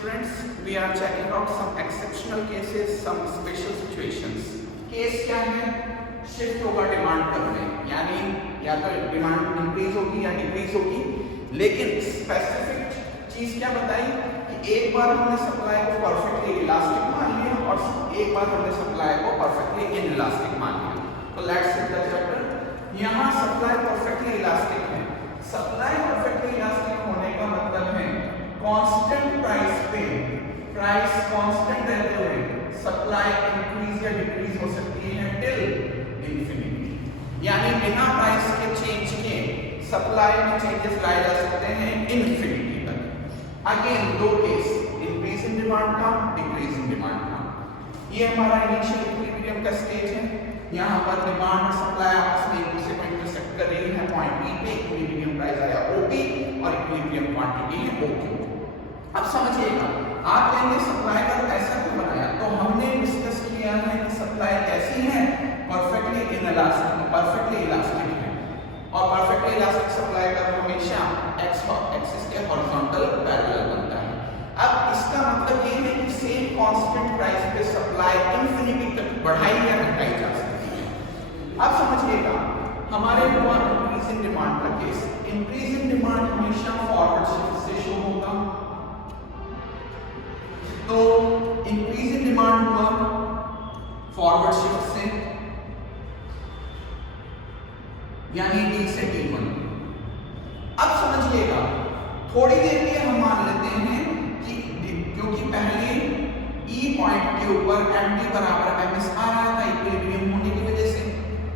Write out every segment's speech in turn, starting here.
students, we are checking out some exceptional cases, some special situations. Case क्या है? Shift होगा demand curve में, यानी या तो डिमांड इंक्रीज होगी या डिक्रीज होगी, लेकिन स्पेसिफिक चीज क्या बताई कि एक बार हमने सप्लाई को परफेक्टली इलास्टिक मान लिया और एक बार हमने सप्लाई को परफेक्टली इनइलास्टिक मान लिया। तो लेट्स सी द चैप्टर। यहाँ सप्लाई परफेक्टली इलास्टिक है। सप्लाई परफेक्टली इलास्टिक होने का मतलब है कांस्टेंट प्राइस पे प्राइस कांस्टेंट रहते हुए सप्लाई इंक्रीज या डिक्रीज हो सकती है टिल इंफिनिटी, यानी बिना प्राइस के चेंज के सप्लाई में चेंजेस लाए जा सकते हैं इंफिनिटी तक। अगेन दो केस, इंक्रीज इन डिमांड का, डिक्रीज इन डिमांड का। ये हमारा इनिशियल इक्विलिब्रियम का स्टेज है। यहाँ पर डिमांड और सप्लाई आपस में एक दूसरे को इंटरसेक्ट कर रही है पॉइंट बी पे। इक्विलिब्रियम प्राइस आया ओपी और इक्विलिब्रियम क्वांटिटी है ओक्यू। अब समझिएगा, आप कहेंगे सप्लाई का ऐसा क्यों बनाया, तो हमने डिस्कस किया है कि सप्लाई कैसी है, परफेक्टली इनइलास्टिक, परफेक्टली इलास्टिक है और परफेक्टली इलास्टिक सप्लाई का हमेशा एक्स एक्सिस के हॉरिजॉन्टल पैरेलल बनता है। अब इसका मतलब ये है कि सेम कांस्टेंट प्राइस पे सप्लाई इंफिनिटी तक बढ़ाई या घटाई जा सकती है। अब समझिएगा, हमारे हुआ इंक्रीज इन डिमांड का केस। इंक्रीज इन डिमांड हमेशा फॉरवर्ड शिफ्ट से शो होगा। तो इंक्रीज इन डिमांड हुआ फॉरवर्ड शिफ्ट से, यानी डी से T1। अब समझिएगा, थोड़ी देर के हम मान लेते हैं कि क्योंकि पहले E पॉइंट के ऊपर MD बराबर MS आ रहा था इक्विलिब्रियम होने की वजह से।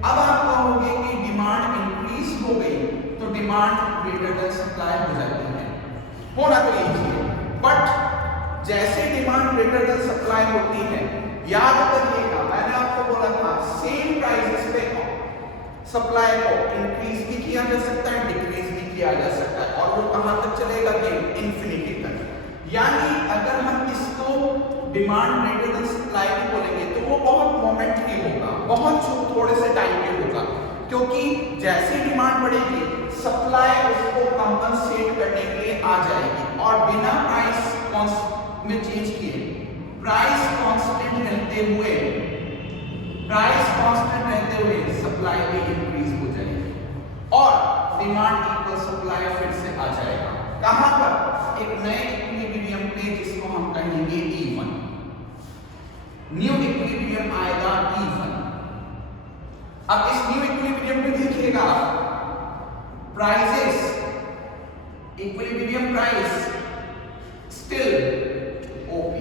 अब आप कहोगे कि डिमांड इंक्रीज हो गई तो डिमांड ग्रेटर देन सप्लाई हो जाती है, होना तो यही है। बट जैसे डिमांड ग्रेटर देन सप्लाई होती है, याद करिएगा मैंने आपको बोला था सेम प्राइसेस पे सप्लाई को इंक्रीज भी किया जा सकता है, डिक्रीज भी किया जा सकता है, और वो कहां तक चलेगा कि इंफिनिटी तक। यानी अगर हम इसको डिमांड ग्रेटर देन सप्लाई भी बोलेंगे तो वो बहुत मोमेंटरी होगा, बहुत थोड़े से टाइम पे होगा, क्योंकि जैसे डिमांड बढ़ेगी सप्लाई उसको कंपनसेट करने के लिए आ जाएगी और बिना प्राइस में चेंज किए प्राइस कांस्टेंट रहते हुए सप्लाई भी इंक्रीज हो जाएगी और डिमांड इक्वल सप्लाई फिर से आ जाएगा। कहां पर? एक नए इक्विलिब्रियम पे जिसको हम कहेंगे E1। न्यू इक्विलिब्रियम आएगा E1। अब इस न्यू इक्विलिब्रियम पे देखिएगा prices, equilibrium price still OP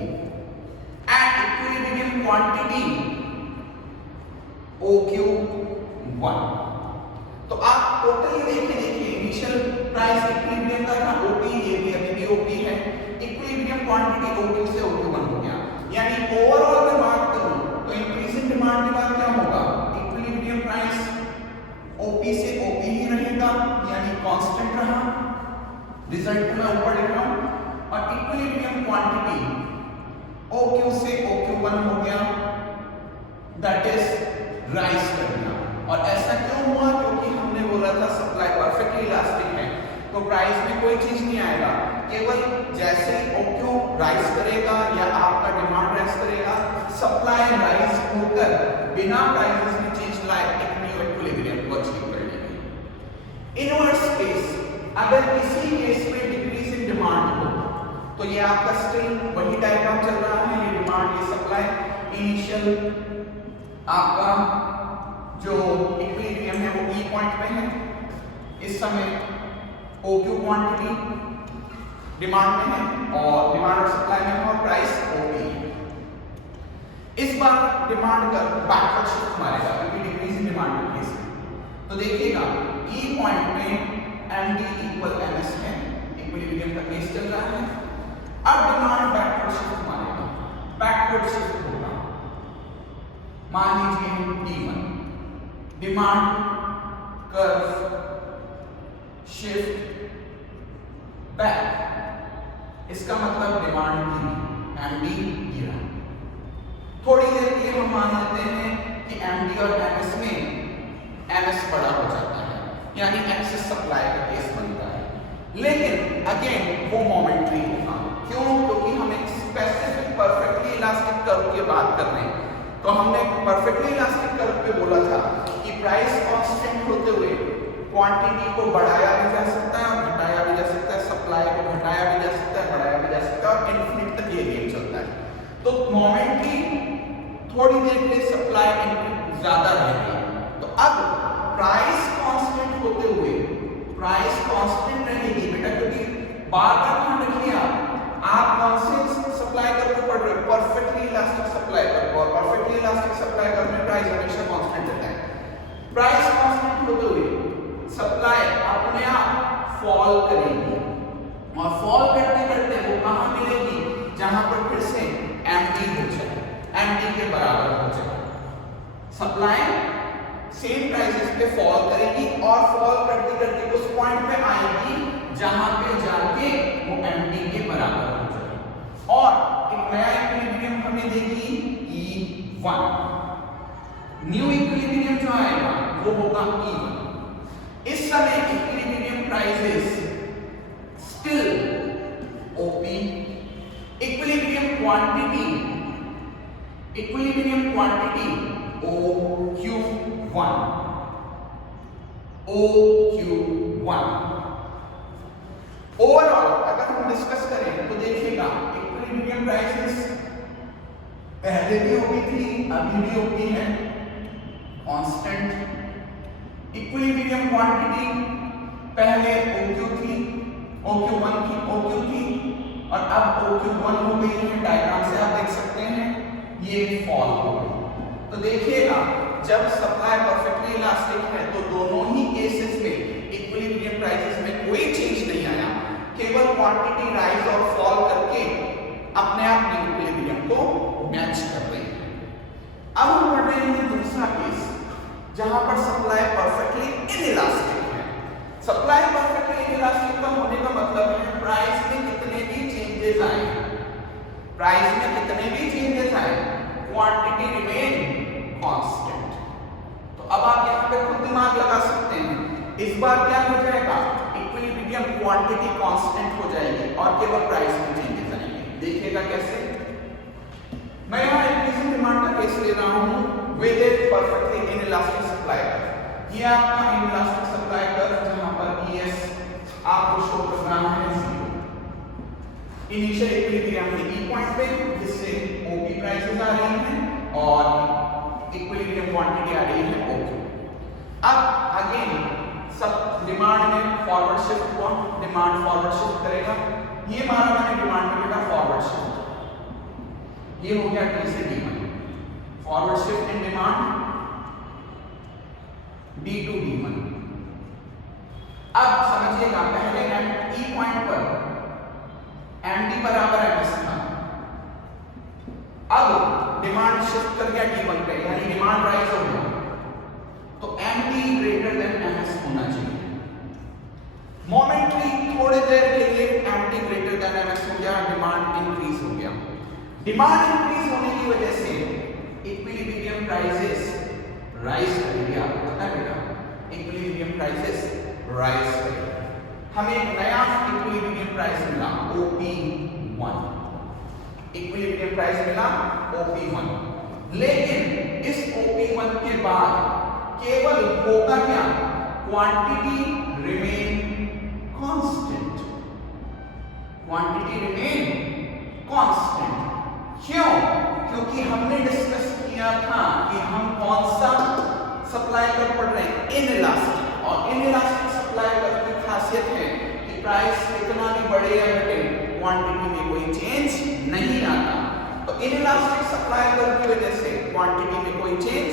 and equilibrium quantity OQ1। तो आप टोटल देखिए इनिशियल प्राइस इक्विलिब्रियम का था OP, ये भी अभी भी OP है, इक्विलिब्रियम क्वांटिटी OQ से OQ1 हो गया। यानी ओवरऑल में बात करूं तो इंक्रीज इन डिमांड के बाद क्या होगा, इक्विलिब्रियम प्राइस OP से OP ही रहेगा, यानी कांस्टेंट रहा। रिजल्ट में ऊपर लिख रहा हूं, और इक्विलिब्रियम क्वांटिटी OQ से OQ1 हो गया, दैट इज राइज कर गया। और ऐसा क्यों हुआ? क्योंकि हमने बोला था सप्लाई परफेक्टली इलास्टिक है, तो प्राइस में कोई चीज नहीं आएगा, केवल जैसे OQ राइज करेगा या आपका डिमांड राइज करेगा, सप्लाई राइज होकर बिना प्राइसेस में चेंज लाए एक न्यू इक्विलिब्रियम को अचीव कर लेगी। इनवर्स केस, अगर किसी केस में डिक्रीज इन डिमांड हो तो ये आपका स्टिल वही डायग्राम चल रहा है, ये डिमांड ये सप्लाई। इनिशियल आपका जो इक्विलिब्रियम है वो E पॉइंट पे है, इस समय OQ क्वांटिटी डिमांड में है और डिमांड और सप्लाई में है और प्राइस OP है। इस बार डिमांड का बैकवर्ड शिफ्ट मारेगा क्योंकि डिक्रीज इन डिमांड के केस में। तो देखिएगा E पॉइंट में MD इक्वल MS है, इक्विलिब्रियम का केस चल रहा है। अब डिमांड बैकवर्ड शिफ्ट मारेगा, बैकवर्ड शिफ्ट होगा, मान लीजिए D1, demand curve shift back, इसका मतलब डिमांड गिरी, MD गिरा। थोड़ी देर के लिए हम मान लेते हैं कि MD और MS में MS बड़ा हो जाता है, यानी एक्सेस सप्लाई का केस बनता है। लेकिन अगेन वो मोमेंटरी होगा, क्यों? क्योंकि हमें बात कर रहे हैं तो हमने परफेक्टली इलास्टिक कर्व पे बोला था कि प्राइस कांस्टेंट होते हुए क्वांटिटी को बढ़ाया भी जा सकता है और घटाया भी जा सकता है, सप्लाई को घटाया भी जा सकता है, बढ़ाया भी जा सकता है और इनफिनिट तक ये गेम चलता है। तो मोमेंटली थोड़ी देर के लिए सप्लाई ज्यादा रहेगी, तो अब प्राइस कांस्टेंट होते हुए प्राइस कांस्टेंट रहेगी बेटा, क्योंकि बार-बार ध्यान रखिए आप कौन से सप्लाई कर्व को पढ़ रहे हो, परफेक्टली इलास्टिक सप्लाई कर्व, और परफेक्टली इलास्टिक सप्लाई कर्व में प्राइस हमेशा कांस्टेंट रहता है। प्राइस कांस्टेंट होते हुए सप्लाई अपने आप फॉल करेगी और फॉल करते करते वो कहां मिलेगी, जहां पर फिर से एम्प्टी हो जाए, एम्प्टी के बराबर हो जाए। सप्लाई सेम प्राइसेस पे फॉल करेगी और फॉल करते करते उस पॉइंट पे आएगी जहां पे जाके वो एम्प्टी के बराबर हो जाएगी और एक नया इक्विलिब्रियम हमें देगी E1। न्यू इक्विलिब्रियम जो आएगा वो होगा E1। इस समय equilibrium prices still OP, equilibrium quantity OQ1, overall अगर हम डिस्कस करें तो देखिएगा इक्विलिब्रियम प्राइसेस पहले भी OP थी, अभी भी OP है, कांस्टेंट। इक्विलिब्रियम क्वांटिटी पहले OQ थी, OQ1 थी, OQ थी और अब OQ1 हो गई है। डायग्राम से आप देख सकते हैं ये फॉल हो गई। तो देखिएगा जब सप्लाई परफेक्टली इलास्टिक है तो दोनों ही केसेस में इक्विलिब्रियम प्राइसेस में कोई चेंज नहीं आया, केवल क्वांटिटी राइज और फॉल करके अपने आप इक्विलिब्रियम को मैच कर रही है। अब हम पढ़ रहे हैं दूसरा केस जहां पर सप्लाई परफेक्टली इनइलास्टिक है। सप्लाई परफेक्टली इनइलास्टिक का होने का मतलब है प्राइस में कितने भी चेंजेस आए, प्राइस में कितने भी चेंजेस आए, क्वांटिटी रिमेन कांस्टेंट। तो अब आप यहां पे खुद दिमाग लगा सकते हैं, इस बार क्या हो जाएगा, इक्विलिब्रियम क्वांटिटी कांस्टेंट हो जाएगी और केवल प्राइस में चेंजेस आएंगे। देखिएगा कैसे। मैं यहां इंक्रीजिंग डिमांड का केस ले रहा हूं with A perfectly inelastic supply curve. ये आपका इनइलास्टिक सप्लाई कर्व जहां पर ES आपको शो कर रहा है 0। इनिशियल इक्विलिब्रियम है E पॉइंट पे, जिससे OP प्राइसेस आ रही हैं और इक्विलिब्रियम क्वांटिटी आ रही है OQ। अब अगेन सब डिमांड में फॉरवर्ड शिफ्ट हुआ, डिमांड फॉरवर्ड शिफ्ट करेगा। ये माना मैंने डिमांड में बेटा फॉरवर्ड शिफ्ट, ये हो गया D से D1, forward shift in demand D to D1। अब समझिएगा पहले E पॉइंट पर MD बराबर MS था, अब डिमांड शिफ्ट कर गया D1 पे, यानी डिमांड राइज हो गया, तो MD ग्रेटर देन MS होना चाहिए। मोमेंटली थोड़ी देर के लिए MD ग्रेटर देन MS हो गया, डिमांड इंक्रीज हो गया। डिमांड इंक्रीज होने की वजह से इक्विलिब्रियम प्राइसेस राइज करेंगे। आपको पता है बेटा इक्विलिब्रियम प्राइसेस राइज करेंगे। हमें एक नया इक्विलिब्रियम प्राइस मिला OP1, इक्विलिब्रियम प्राइस मिला OP1। लेकिन इस OP1 के बाद केवल होगा क्या, quantity remain constant, quantity remain constant. क्यों? क्योंकि हमने डिस्कस किया था कि हम कौन सा सप्लाई कर्व पढ़ रहे हैं, इनइलास्टिक, और इनइलास्टिक सप्लाई कर्व की खासियत है कि प्राइस कितना भी बढ़े या घटे क्वांटिटी में कोई चेंज नहीं आता। तो इनइलास्टिक सप्लाई कर्व की वजह से क्वांटिटी में कोई चेंज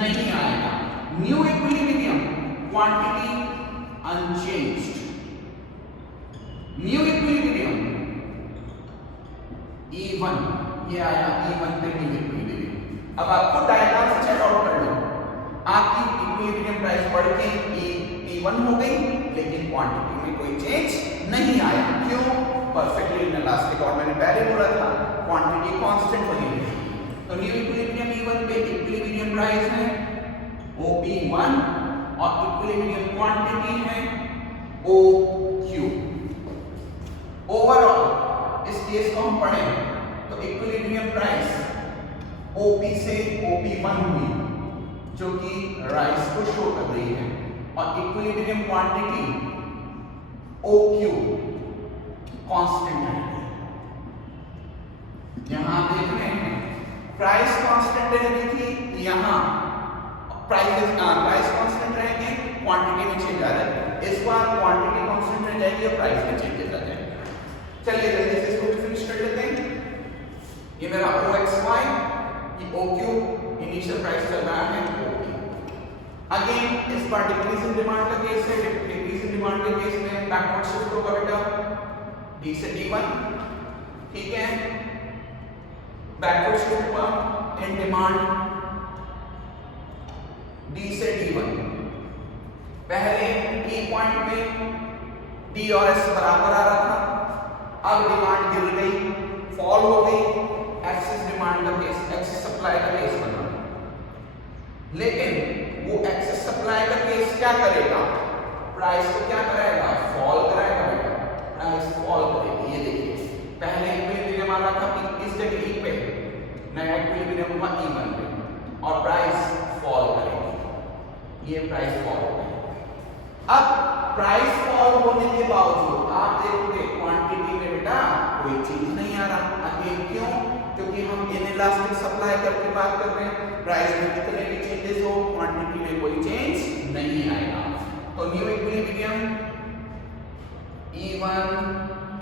नहीं आएगा। New equilibrium quantity unchanged, new equilibrium E1, ये आया E1 पे न्यू इक्विलिब्रियम। अब आपको डायग्राम से चेक आउट कर लो, आपकी इक्विलिब्रियम प्राइस बढ़ के E1 हो गई लेकिन क्वांटिटी में कोई चेंज नहीं आया। क्यों? परफेक्टली इनइलास्टिक, और मैंने पहले बोला था क्वांटिटी कांस्टेंट बनी रहेगी। तो न्यू इक्विलिब्रियम E1 पे इक्विलिब्रियम प्राइस है OP1 और इक्विलिब्रियम क्वांटिटी है OQ। ओवरऑल इस केस को हम पढ़ें तो इक्विलिब्रियम प्राइस OP से OP1 हुई जो कि राइस को शो कर रही है, और इक्विलिब्रियम क्वांटिटी OQ कांस्टेंट रहेगी। यहां देख रहे हैं प्राइस कांस्टेंट रह थी, यहां प्राइस कांस्टेंट रहेंगे, क्वांटिटी में चेंज आ रहा है। इस बार क्वांटिटी कांस्टेंट रह जाएगी और प्राइस में चेंजेस आ जाएंगे। चलिए जल्दी से इसको फिनिश कर लेते हैं। ये मेरा OXY, ये OQ, इनिशियल प्राइस चल रहा है OP। अगेन इस बार डिक्रीज इन डिमांड का केस है, डिक्रीज इन डिमांड के केस में बैकवर्ड शिफ्ट होगा बेटा D से D1, ठीक है। बैकवर्ड शिफ्ट हुआ इन डिमांड D से D1। पहले E पॉइंट में D और S बराबर आ रहा था, अब डिमांड गिर गई, फॉल हो गई, एक्सेस डिमांड का केस, एक्सेस सप्लाई का केस बना। लेकिन वो एक्सेस सप्लाई का केस क्या करेगा, प्राइस को क्या कराएगा, फॉल कराएगा बेटा, प्राइस फॉल करेगी। ये देखिए पहले इक्विलिब्रियम आ रहा था इस जगह E पे, नया इक्विलिब्रियम हुआ E1 पे, और प्राइस फॉल करेगी, ये प्राइस फॉल हो गई। अब प्राइस फॉल होने के बावजूद आप देखोगे क्वांटिटी में बेटा कोई चेंज नहीं आ रहा। अगेन क्यों, क्योंकि हम इनइलास्टिक सप्लाई करके बात कर रहे हैं, प्राइस में कितने भी चेंजेस हो क्वांटिटी में कोई चेंज नहीं आएगा। तो न्यू इक्विलिब्रियम E1,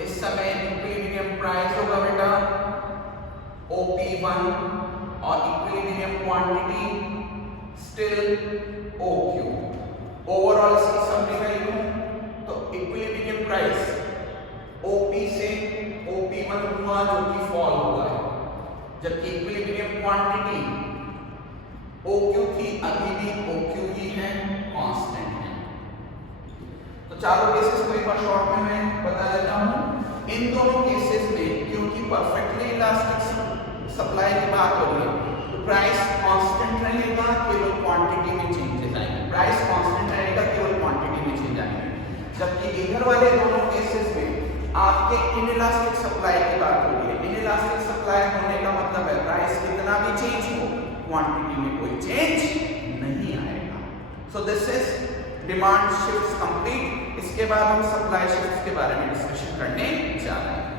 इस समय इक्विलिब्रियम प्राइस होगा बेटा OP1 और equilibrium quantity still OQ। Overall इसकी समरी में लिखूं तो इक्विलिब्रियम प्राइस OP से OP1 हुआ जो कि फॉल हुआ है, जबकि इक्विलिब्रियम क्वांटिटी OQ थी, अभी भी OQ ही है, कांस्टेंट है। तो चारों केसेस को एक बार शॉर्ट में मैं बता देता हूं। इन दोनों केसेस में क्योंकि परफेक्टली इलास्टिक सप्लाई की बात हो रही है तो प्राइस कांस्टेंट रहेगा, केवल क्वांटिटी में चेंजेस आएंगे। प्राइस कांस्टेंट रहेगा, केवल क्वांटिटी में चेंज आएंगे। जबकि इधर वाले दोनों केसेस में आपके इनइलास्टिक सप्लाई की बात हो रही है। इनइलास्टिक सप्लाई होने का मतलब है प्राइस कितना भी चेंज हो क्वांटिटी में कोई चेंज नहीं आएगा। So this is demand shifts complete. इसके बाद हम सप्लाई शिफ्ट्स के बारे में डिस्कशन करने जा रहे हैं।